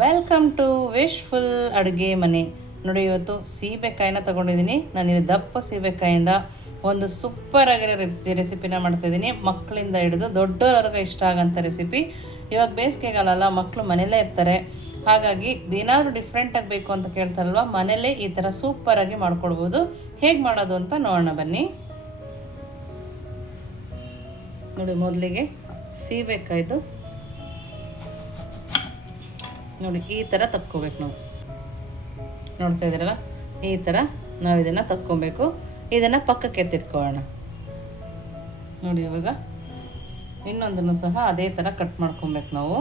Welcome to wishful ಅಡುಗೆ ಮನೆ. ನೋಡಿ, ಇವತ್ತು ಸೀಬೆಕಾಯಿನ ತೊಗೊಂಡಿದ್ದೀನಿ. ನಾನಿಲ್ಲಿ ದಪ್ಪ ಸೀಬೆಕಾಯಿಂದ ಒಂದು ಸೂಪರ್ ಆಗಿರೋ ರೆಸಿಪಿನ ಮಾಡ್ತಾಯಿದ್ದೀನಿ. ಮಕ್ಕಳಿಂದ ಹಿಡಿದು ದೊಡ್ಡವ್ರಿಗೆ ಇಷ್ಟ ಆಗೋಂಥ ರೆಸಿಪಿ. ಇವಾಗ ಬೇಸಿಗೆಗಾಲಲ್ಲ, ಮಕ್ಕಳು ಮನೆಯಲ್ಲೇ ಇರ್ತಾರೆ. ಹಾಗಾಗಿ ಏನಾದರೂ ಡಿಫ್ರೆಂಟಾಗಿ ಬೇಕು ಅಂತ ಕೇಳ್ತಾರಲ್ವ, ಮನೇಲೇ ಈ ಥರ ಸೂಪರಾಗಿ ಮಾಡ್ಕೊಡ್ಬೋದು. ಹೇಗೆ ಮಾಡೋದು ಅಂತ ನೋಡೋಣ ಬನ್ನಿ. ನೋಡಿ, ಮೊದಲಿಗೆ ಸೀಬೆಕಾಯ್ದು ನೋಡಿ ಈ ಥರ ತಕ್ಕೋಬೇಕು. ನಾವು ನೋಡ್ತಾ ಇದ್ದೀರಲ್ಲ, ಈ ಥರ ನಾವು ಇದನ್ನು ತಕ್ಕೊಬೇಕು. ಇದನ್ನು ಪಕ್ಕಕ್ಕೆ ಎತ್ತಿಟ್ಕೊಳ್ಳೋಣ. ನೋಡಿ, ಇವಾಗ ಇನ್ನೊಂದನ್ನು ಸಹ ಅದೇ ಥರ ಕಟ್ ಮಾಡ್ಕೊಬೇಕು ನಾವು.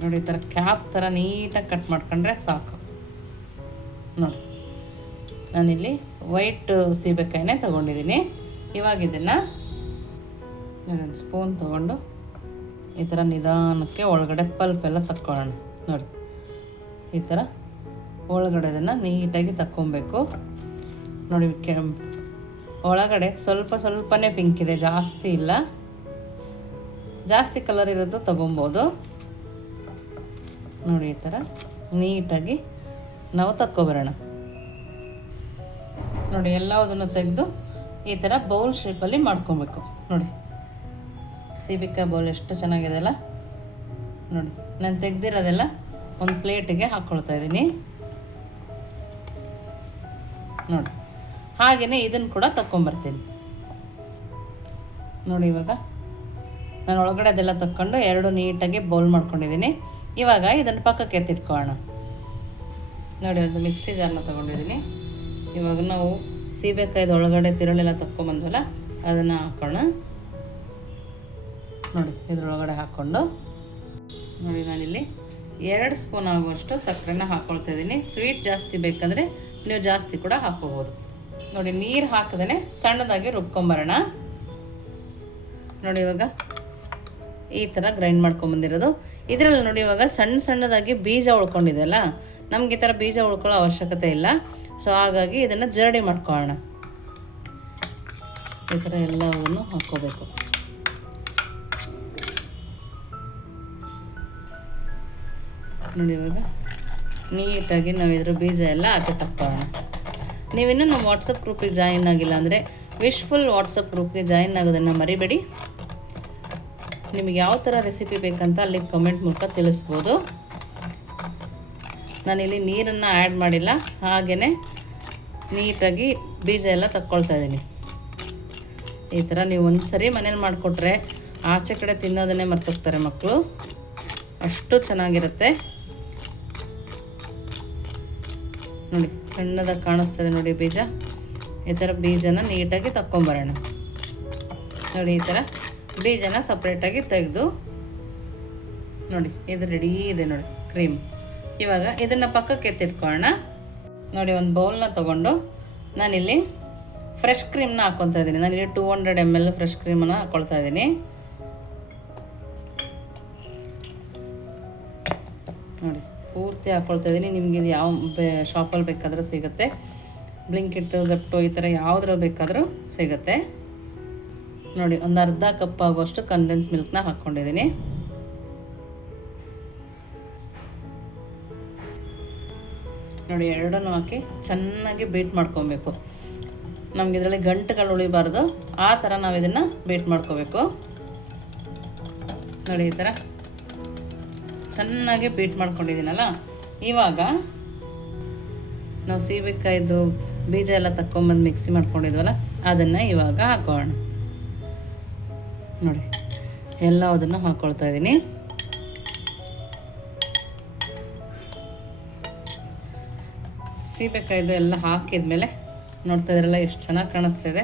ನೋಡಿ, ಈ ಥರ ಕ್ಯಾಪ್ ಥರ ನೀಟಾಗಿ ಕಟ್ ಮಾಡ್ಕೊಂಡ್ರೆ ಸಾಕು. ನೋಡಿ, ನಾನಿಲ್ಲಿ ವೈಟ್ ಸೀಬೆಕಾಯಿನೇ ತೊಗೊಂಡಿದ್ದೀನಿ. ಇವಾಗ ಇದನ್ನು ಒಂದು ಸ್ಪೂನ್ ತೊಗೊಂಡು ಈ ಥರ ನಿಧಾನಕ್ಕೆ ಒಳಗಡೆ ಪಲ್ಪೆಲ್ಲ ತಕ್ಕೊಳ್ಳೋಣ. ನೋಡಿ, ಈ ಥರ ಒಳಗಡೆ ಇದನ್ನು ನೀಟಾಗಿ ತಕ್ಕೊಬೇಕು. ನೋಡಿ, ಒಳಗಡೆ ಸ್ವಲ್ಪನೇ ಪಿಂಕ್ ಇದೆ, ಜಾಸ್ತಿ ಇಲ್ಲ. ಜಾಸ್ತಿ ಕಲರ್ ಇರೋದು ತೊಗೊಬೋದು. ನೋಡಿ, ಈ ಥರ ನೀಟಾಗಿ ನಾವು ತಕ್ಕೊಬರೋಣ. ನೋಡಿ, ಎಲ್ಲದನ್ನು ತೆಗೆದು ಈ ಥರ ಬೌಲ್ ಶೇಪಲ್ಲಿ ಮಾಡ್ಕೊಬೇಕು. ನೋಡಿ, ಸೀಬೆಕಾಯಿ ಬೌಲ್ ಎಷ್ಟು ಚೆನ್ನಾಗಿದೆ ಅಲ್ಲ. ನೋಡಿ, ನಾನು ತೆಗೆದಿರೋದೆಲ್ಲ ಒಂದು ಪ್ಲೇಟಿಗೆ ಹಾಕ್ಕೊಳ್ತಾ ಇದ್ದೀನಿ. ನೋಡಿ, ಹಾಗೆಯೇ ಇದನ್ನು ಕೂಡ ತಕ್ಕೊಂಬರ್ತೀನಿ. ನೋಡಿ, ಇವಾಗ ನಾನು ಒಳಗಡೆ ಅದೆಲ್ಲ ತಕ್ಕೊಂಡು ಎರಡು ನೀಟಾಗಿ ಬೌಲ್ ಮಾಡ್ಕೊಂಡಿದ್ದೀನಿ. ಇವಾಗ ಇದನ್ನು ಪಕ್ಕಕ್ಕೆ ಎತ್ತಿಟ್ಕೊಳ್ಳೋಣ. ನೋಡಿ, ಒಂದು ಮಿಕ್ಸಿ ಜಾರ್ನ ತೊಗೊಂಡಿದ್ದೀನಿ. ಇವಾಗ ನಾವು ಸೀಬೆಕಾಯ್ದು ಒಳಗಡೆ ತಿರುಳೆಲ್ಲ ತಕ್ಕೊಂಬಂದ್ವಲ್ಲ, ಅದನ್ನು ಹಾಕೋಣ. ನೋಡಿ, ಇದ್ರೊಳಗಡೆ ಹಾಕ್ಕೊಂಡು ನೋಡಿ, ನಾನಿಲ್ಲಿ 2 ಸ್ಪೂನ್ ಆಗುವಷ್ಟು ಸಕ್ಕರೆನ ಹಾಕ್ಕೊಳ್ತಾ ಇದ್ದೀನಿ. ಸ್ವೀಟ್ ಜಾಸ್ತಿ ಬೇಕಂದರೆ ನೀವು ಜಾಸ್ತಿ ಕೂಡ ಹಾಕ್ಕೋಬೋದು. ನೋಡಿ, ನೀರು ಹಾಕದೇ ಸಣ್ಣದಾಗಿ ರುಬ್ಕೊಂಬರೋಣ. ನೋಡಿ, ಇವಾಗ ಈ ಥರ ಗ್ರೈಂಡ್ ಮಾಡ್ಕೊಂಬಂದಿರೋದು. ಇದರಲ್ಲಿ ನೋಡಿ, ಇವಾಗ ಸಣ್ಣದಾಗಿ ಬೀಜ ಉಳ್ಕೊಂಡಿದೆಯಲ್ಲ, ನಮ್ಗೆ ಈ ಥರ ಬೀಜ ಉಳ್ಕೊಳ್ಳೋ ಅವಶ್ಯಕತೆ ಇಲ್ಲ. ಸೊ ಹಾಗಾಗಿ ಇದನ್ನು ಜರಡಿ ಮಾಡ್ಕೊಳ್ಳೋಣ. ಈ ಥರ ಎಲ್ಲವನ್ನು ಹಾಕ್ಕೋಬೇಕು. ನೋಡಿ, ಇವಾಗ ನೀಟಾಗಿ ನಾವು ಇದ್ರ ಬೀಜ ಎಲ್ಲ ಆಚೆ ತಕ್ಕೊಳ್ಳೋಣ. ನೀವಿನ್ನೂ ನಮ್ಮ ವಾಟ್ಸಪ್ ಗ್ರೂಪಿಗೆ ಜಾಯಿನ್ ಆಗಿಲ್ಲ ಅಂದರೆ ವಿಶ್ಫುಲ್ ವಾಟ್ಸಪ್ ಗ್ರೂಪ್ಗೆ ಜಾಯಿನ್ ಆಗೋದನ್ನು ಮರಿಬೇಡಿ. ನಿಮಗೆ ಯಾವ ಥರ ರೆಸಿಪಿ ಬೇಕಂತ ಅಲ್ಲಿ ಕಮೆಂಟ್ ಮೂಲಕ ತಿಳಿಸ್ಬೋದು. ನಾನಿಲ್ಲಿ ನೀರನ್ನು ಆ್ಯಡ್ ಮಾಡಿಲ್ಲ, ಹಾಗೆಯೇ ನೀಟಾಗಿ ಬೀಜ ಎಲ್ಲ ತಕ್ಕೊಳ್ತಾ ಇದ್ದೀನಿ. ಈ ಥರ ನೀವು ಒಂದು ಸರಿ ಮನೇಲಿ ಮಾಡಿಕೊಟ್ರೆ ಆಚೆ ಕಡೆ ತಿನ್ನೋದನ್ನೇ ಮರ್ತೋಗ್ತಾರೆ ಮಕ್ಕಳು, ಅಷ್ಟು ಚೆನ್ನಾಗಿರುತ್ತೆ. ನೋಡಿ, ಸಣ್ಣದಾಗಿ ಕಾಣಿಸ್ತದೆ ನೋಡಿ ಬೀಜ. ಈ ಥರ ಬೀಜನ ನೀಟಾಗಿ ತಕ್ಕೊಂಬರೋಣ. ನೋಡಿ, ಈ ಥರ ಬೀಜನ ಸಪ್ರೇಟಾಗಿ ತೆಗೆದು ನೋಡಿ, ಇದು ರೆಡಿ ಇದೆ ನೋಡಿ ಕ್ರೀಮ್. ಇವಾಗ ಇದನ್ನು ಪಕ್ಕಕ್ಕೆ ಎತ್ತಿಟ್ಕೊಳ್ಳೋಣ. ನೋಡಿ, ಒಂದು ಬೌಲ್ನ ತೊಗೊಂಡು ನಾನಿಲ್ಲಿ ಫ್ರೆಶ್ ಕ್ರೀಮ್ನ ಹಾಕ್ಕೊತಾ ಇದ್ದೀನಿ. ನಾನಿಲ್ಲಿ 200 ml ಫ್ರೆಶ್ ಕ್ರೀಮನ್ನು ಹಾಕ್ಕೊಳ್ತಾ ಇದ್ದೀನಿ. ನೋಡಿ, ಪೂರ್ತಿ ಹಾಕ್ಕೊಳ್ತಾ ಇದ್ದೀನಿ. ನಿಮಗೆ ಇದು ಯಾವ ಶಾಪಲ್ಲಿ ಬೇಕಾದರೂ ಸಿಗುತ್ತೆ. ಬ್ಲಿಂಕಿಟ್, ಝೆಪ್ಟೋ ಈ ಥರ ಯಾವುದ್ರಲ್ಲಿ ಬೇಕಾದರೂ ಸಿಗುತ್ತೆ. ನೋಡಿ, ಒಂದು ಅರ್ಧ ಕಪ್ ಆಗುವಷ್ಟು ಕಂಡೆನ್ಸ್ ಮಿಲ್ಕ್ನ ಹಾಕ್ಕೊಂಡಿದ್ದೀನಿ. ನೋಡಿ, ಎರಡನ್ನೂ ಹಾಕಿ ಚೆನ್ನಾಗಿ ಬೀಟ್ ಮಾಡ್ಕೊಬೇಕು. ನಮ್ಗೆ ಇದರಲ್ಲಿ ಗಂಟುಗಳು ಉಳಿಬಾರ್ದು, ಆ ಥರ ನಾವು ಇದನ್ನು ಬೀಟ್ ಮಾಡ್ಕೋಬೇಕು. ನೋಡಿ, ಈ ಥರ ಚೆನ್ನಾಗಿ ಬೀಟ್ ಮಾಡ್ಕೊಂಡಿದ್ದೀನಲ್ಲ. ಇವಾಗ ನಾವು ಸೀಬೆಕಾಯ್ದು ಬೀಜ ಎಲ್ಲ ತಕ್ಕೊಂಬಂದು ಮಿಕ್ಸಿ ಮಾಡ್ಕೊಂಡಿದ್ವಲ್ಲ, ಅದನ್ನು ಇವಾಗ ಹಾಕೋಣ. ನೋಡಿ, ಎಲ್ಲದನ್ನು ಹಾಕ್ಕೊಳ್ತಾ ಇದ್ದೀನಿ. ಸೀಬೆಕಾಯ್ದು ಎಲ್ಲ ಹಾಕಿದ್ಮೇಲೆ ನೋಡ್ತಾ ಇದ್ರಲ್ಲ ಎಷ್ಟು ಚೆನ್ನಾಗಿ ಕಾಣಿಸ್ತಾಯಿದೆ.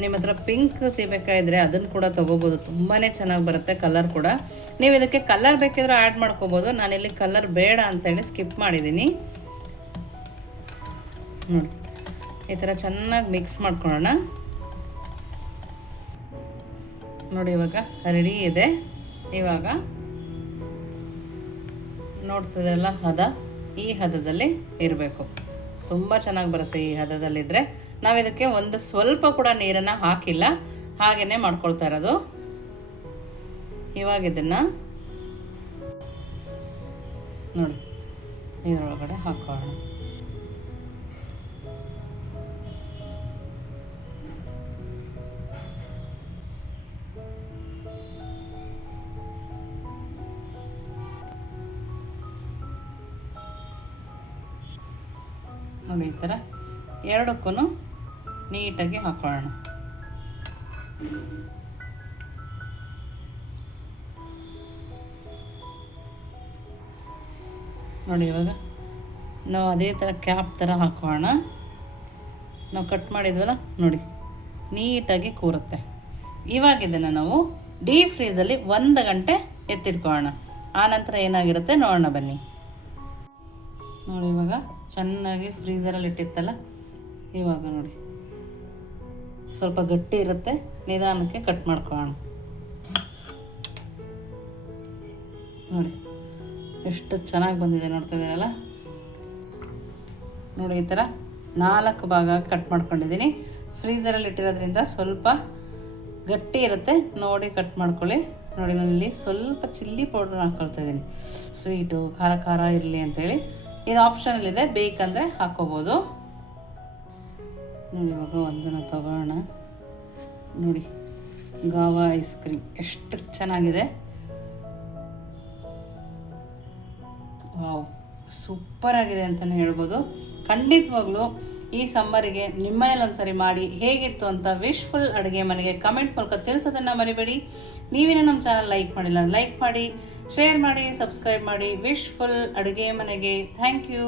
ನಿಮ್ಮ ಹತ್ರ ಪಿಂಕ್ ಸೀಬೆಕಾಯಿ ಇದ್ದರೆ ಅದನ್ನು ಕೂಡ ತೊಗೋಬೋದು, ತುಂಬಾ ಚೆನ್ನಾಗಿ ಬರುತ್ತೆ ಕಲರ್ ಕೂಡ. ನೀವು ಇದಕ್ಕೆ ಕಲರ್ ಬೇಕಿದ್ರೆ ಆ್ಯಡ್ ಮಾಡ್ಕೋಬೋದು. ನಾನಿಲ್ಲಿ ಕಲರ್ ಬೇಡ ಅಂತೇಳಿ ಸ್ಕಿಪ್ ಮಾಡಿದ್ದೀನಿ. ನೋಡಿ, ಈ ಥರ ಚೆನ್ನಾಗಿ ಮಿಕ್ಸ್ ಮಾಡ್ಕೊಳ್ಳೋಣ. ನೋಡಿ, ಇವಾಗ ರೆಡಿ ಇದೆ. ಇವಾಗ ನೋಡ್ತಿದ್ರಲ್ಲ ಹದ, ಈ ಹದದಲ್ಲಿ ಇರಬೇಕು. ತುಂಬ ಚೆನ್ನಾಗಿ ಬರುತ್ತೆ ಈ ಹದದಲ್ಲಿದ್ದರೆ. ನಾವು ಇದಕ್ಕೆ ಒಂದು ಸ್ವಲ್ಪ ಕೂಡ ನೀರನ್ನು ಹಾಕಿಲ್ಲ, ಹಾಗೆಯೇ ಮಾಡ್ಕೊಳ್ತಾ ಇರೋದು. ಇವಾಗ ಇದನ್ನು ನೋಡಿ ಇದರೊಳಗಡೆ ಹಾಕೋಣ. ನೋಡಿ ಈ ಥರ ಎರಡಕ್ಕೂ ನೀಟಾಗಿ ಹಾಕೊಳ್ಳೋಣ. ನೋಡಿ ಇವಾಗ ನಾವು ಅದೇ ಥರ ಕ್ಯಾಪ್ ಥರ ಹಾಕೋಣ. ನಾವು ಕಟ್ ಮಾಡಿದ್ವಲ್ಲ ನೋಡಿ ನೀಟಾಗಿ ಕೂರುತ್ತೆ. ಇವಾಗ ಇದನ್ನು ನಾವು ಡೀಪ್ ಫ್ರೀಸಲ್ಲಿ 1 ಗಂಟೆ ಎತ್ತಿಟ್ಕೊಳ್ಳೋಣ. ಆನಂತರ ಏನಾಗಿರುತ್ತೆ ನೋಡೋಣ ಬನ್ನಿ. ನೋಡಿ ಇವಾಗ ಚೆನ್ನಾಗಿ ಫ್ರೀಸರಲ್ಲಿ ಇಟ್ಟಿತ್ತಲ್ಲ, ಇವಾಗ ನೋಡಿ ಸ್ವಲ್ಪ ಗಟ್ಟಿ ಇರುತ್ತೆ. ನಿಧಾನಕ್ಕೆ ಕಟ್ ಮಾಡ್ಕೊಳ್ಳೋಣ. ನೋಡಿ ಎಷ್ಟು ಚೆನ್ನಾಗಿ ಬಂದಿದೆ ನೋಡ್ತಾ ಇದ್ದೀರಲ್ಲ. ನೋಡಿ ಈ ಥರ 4 ಭಾಗ ಕಟ್ ಮಾಡ್ಕೊಂಡಿದ್ದೀನಿ. ಫ್ರೀಸರಲ್ಲಿ ಇಟ್ಟಿರೋದ್ರಿಂದ ಸ್ವಲ್ಪ ಗಟ್ಟಿ ಇರುತ್ತೆ, ನೋಡಿ ಕಟ್ ಮಾಡ್ಕೊಳ್ಳಿ. ನೋಡಿ ನಾನಿಲ್ಲಿ ಸ್ವಲ್ಪ ಚಿಲ್ಲಿ ಪೌಡ್ರ್ ಹಾಕ್ಕೊಳ್ತಾ ಇದ್ದೀನಿ, ಸ್ವೀಟು ಖಾರ ಖಾರ ಇರಲಿ ಅಂಥೇಳಿ. ಇದು ಆಪ್ಷನಲ್ಲಿದೆ, ಬೇಕಂದರೆ ಹಾಕ್ಕೋಬೋದು. ನೋಡಿ ಇವಾಗ ಒಂದನ್ನು ತಗೋಣ. ನೋಡಿ ಗಾವಾ ಐಸ್ ಕ್ರೀಮ್ ಎಷ್ಟು ಚೆನ್ನಾಗಿದೆ. ವಾವ್, ಸೂಪರಾಗಿದೆ ಅಂತಲೇ ಹೇಳ್ಬೋದು. ಖಂಡಿತವಾಗ್ಲೂ ಈ ಸಮ್ಮರಿಗೆ ನಿಮ್ಮನೇಲಿ ಒಂದ್ಸರಿ ಮಾಡಿ ಹೇಗಿತ್ತು ಅಂತ ವಿಶ್ಫುಲ್ ಅಡುಗೆ ಮನೆಗೆ ಕಮೆಂಟ್ ಮೂಲಕ ತಿಳಿಸೋದನ್ನು ಮರಿಬೇಡಿ. ನೀವೇನೋ ನಮ್ಮ ಚಾನಲ್ ಲೈಕ್ ಮಾಡಿಲ್ಲ, ಲೈಕ್ ಮಾಡಿ, ಶೇರ್ ಮಾಡಿ, ಸಬ್ಸ್ಕ್ರೈಬ್ ಮಾಡಿ. ವಿಶ್ಫುಲ್ ಅಡುಗೆ ಮನೆಗೆ ಥ್ಯಾಂಕ್ ಯು.